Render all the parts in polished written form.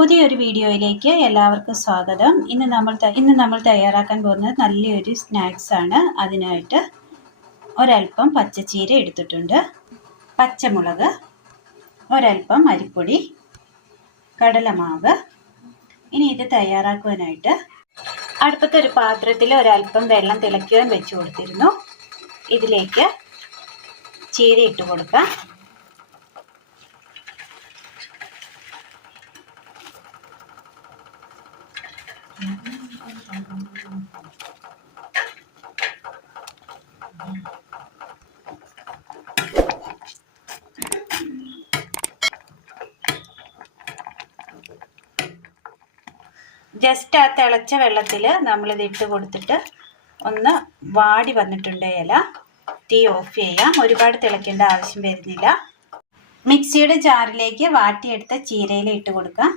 പുതിയൊരു വീഡിയോയിലേക്ക് എല്ലാവർക്കും സ്വാഗതം. ഇന്ന് നമ്മൾ തയ്യാറാക്കാൻ പോകുന്നത് നല്ലൊരു സ്നാക്സ് ആണ്. അതിനായിട്ട് ഒരൽപ്പം പച്ചച്ചീര എടുത്തിട്ടുണ്ട്, പച്ചമുളക്, ഒരൽപ്പം അരിപ്പൊടി, കടലമാവ്. ഇനി ഇത് തയ്യാറാക്കുവാനായിട്ട് അടുപ്പത്തൊരു പാത്രത്തിൽ ഒരൽപ്പം വെള്ളം തിളയ്ക്കുവാൻ വെച്ച് കൊടുത്തിരുന്നു. ഇതിലേക്ക് ചീര ഇട്ട് കൊടുക്കാം. ജസ്റ്റ് ആ തിളച്ച വെള്ളത്തിൽ നമ്മളിത് ഇട്ട് കൊടുത്തിട്ട് ഒന്ന് വാടി വന്നിട്ടുണ്ട് ഇല. തീ ഓഫ് ചെയ്യാം. ഒരുപാട് തിളയ്ക്കേണ്ട ആവശ്യം വരുന്നില്ല. മിക്സിയുടെ ജാറിലേക്ക് വാട്ടിയെടുത്ത ചീരയില ഇട്ട് കൊടുക്കാം.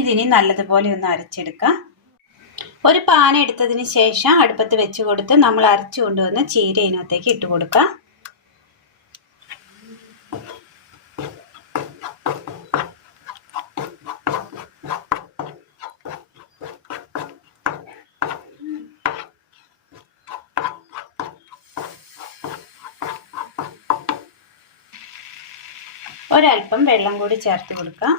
ഇതിനി നല്ലതുപോലെ ഒന്ന് അരച്ചെടുക്കാം. ഒരു പാൻ എടുത്തതിന് ശേഷം അടുപ്പത്ത് വെച്ച് കൊടുത്ത് നമ്മൾ അരച്ചു കൊണ്ടുവന്ന് ചീര ഇതിനകത്തേക്ക് ഇട്ട് കൊടുക്കാം. ഒരൽപ്പം വെള്ളം കൂടി ചേർത്ത് കൊടുക്കാം.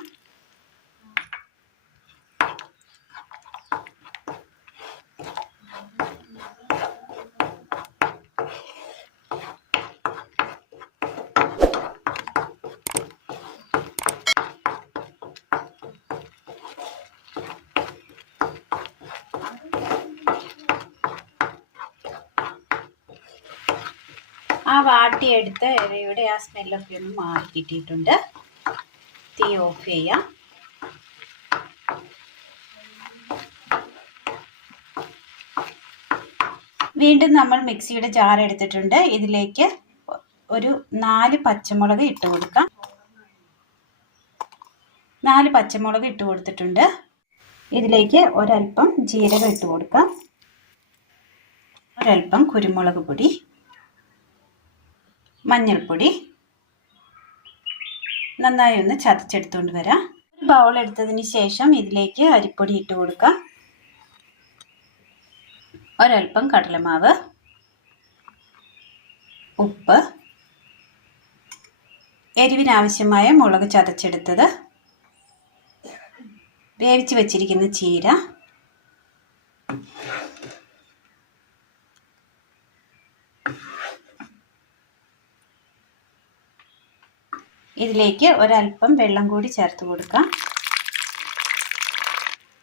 ആ വാട്ടിയെടുത്ത ഇലയുടെ ആ സ്മെല്ലൊക്കെ ഒന്ന് മാറി കിട്ടിയിട്ടുണ്ട്. തീ ഓഫ് ചെയ്യാം. വീണ്ടും നമ്മൾ മിക്സിയുടെ ജാർ എടുത്തിട്ടുണ്ട്. ഇതിലേക്ക് ഒരു 4 പച്ചമുളക് ഇട്ട് കൊടുക്കാം. 4 പച്ചമുളക് ഇട്ട് കൊടുത്തിട്ടുണ്ട്. ഇതിലേക്ക് ഒരൽപ്പം ജീരകം ഇട്ട് കൊടുക്കാം. ഒരൽപ്പം കുരുമുളക് പൊടി, മഞ്ഞൾപ്പൊടി. നന്നായി ഒന്ന് ചതച്ചെടുത്തുകൊണ്ട് വരാം. ഒരു ബൗൾ എടുത്തതിന് ശേഷം ഇതിലേക്ക് അരിപ്പൊടി ഇട്ട് കൊടുക്കാം. ഒരൽപ്പം കടലമാവ്, ഉപ്പ്, എരിവിനാവശ്യമായ മുളക് ചതച്ചെടുത്തത്, വേവിച്ച് വെച്ചിരിക്കുന്ന ചീര, ഇതിലേക്ക് ഒരൽപ്പം വെള്ളം കൂടി ചേർത്ത് കൊടുക്കാം.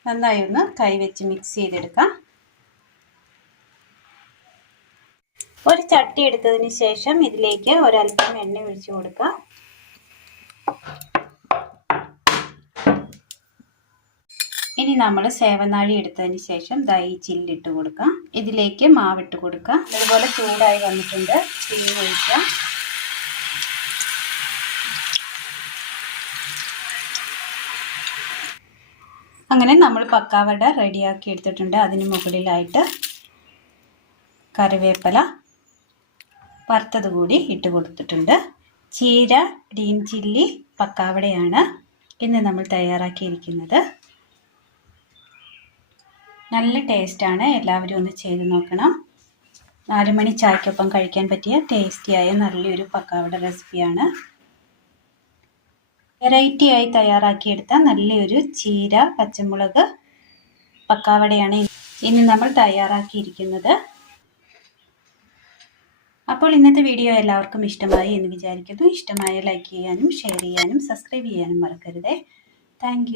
നന്നായി ഒന്ന് കൈവച്ച് മിക്സ് ചെയ്തെടുക്കാം. ഒരു ചട്ടി എടുത്തതിന് ശേഷം ഇതിലേക്ക് ഒരൽപ്പം എണ്ണ ഒഴിച്ചു കൊടുക്കാം. ഇനി നമ്മൾ സേവനാഴി എടുത്തതിന് ശേഷം ഈ ചില്ലിട്ട് കൊടുക്കാം. ഇതിലേക്ക് മാവിട്ട് കൊടുക്കാം. അതുപോലെ ചൂടായി വന്നിട്ടുണ്ട്. തീ ഒഴിക്കാം. അങ്ങനെ നമ്മൾ പക്കാവട റെഡിയാക്കി എടുത്തിട്ടുണ്ട്. അതിന് മുകളിലായിട്ട് കറിവേപ്പില വറുത്തത് കൂടി ഇട്ട് കൊടുത്തിട്ടുണ്ട്. ചീര ഗ്രീൻ ചില്ലി പക്കാവടയാണ് ഇന്ന് നമ്മൾ തയ്യാറാക്കിയിരിക്കുന്നത്. നല്ല ടേസ്റ്റാണ്. എല്ലാവരും ഒന്ന് ചെയ്ത് നോക്കണം. 4 മണി ചായക്കൊപ്പം കഴിക്കാൻ പറ്റിയ ടേസ്റ്റിയായ നല്ലൊരു പക്കാവട റെസിപ്പിയാണ്. വെറൈറ്റി ആയി തയ്യാറാക്കിയെടുത്ത നല്ലൊരു ചീര പച്ചമുളക് പക്കാവടയാണ് ഇന്ന് നമ്മൾ തയ്യാറാക്കിയിരിക്കുന്നത്. അപ്പോൾ ഇന്നത്തെ വീഡിയോ എല്ലാവർക്കും ഇഷ്ടമായി എന്ന് വിചാരിക്കുന്നു. ഇഷ്ടമായ ലൈക്ക് ചെയ്യാനും ഷെയർ ചെയ്യാനും സബ്സ്ക്രൈബ് ചെയ്യാനും മറക്കരുതേ. താങ്ക്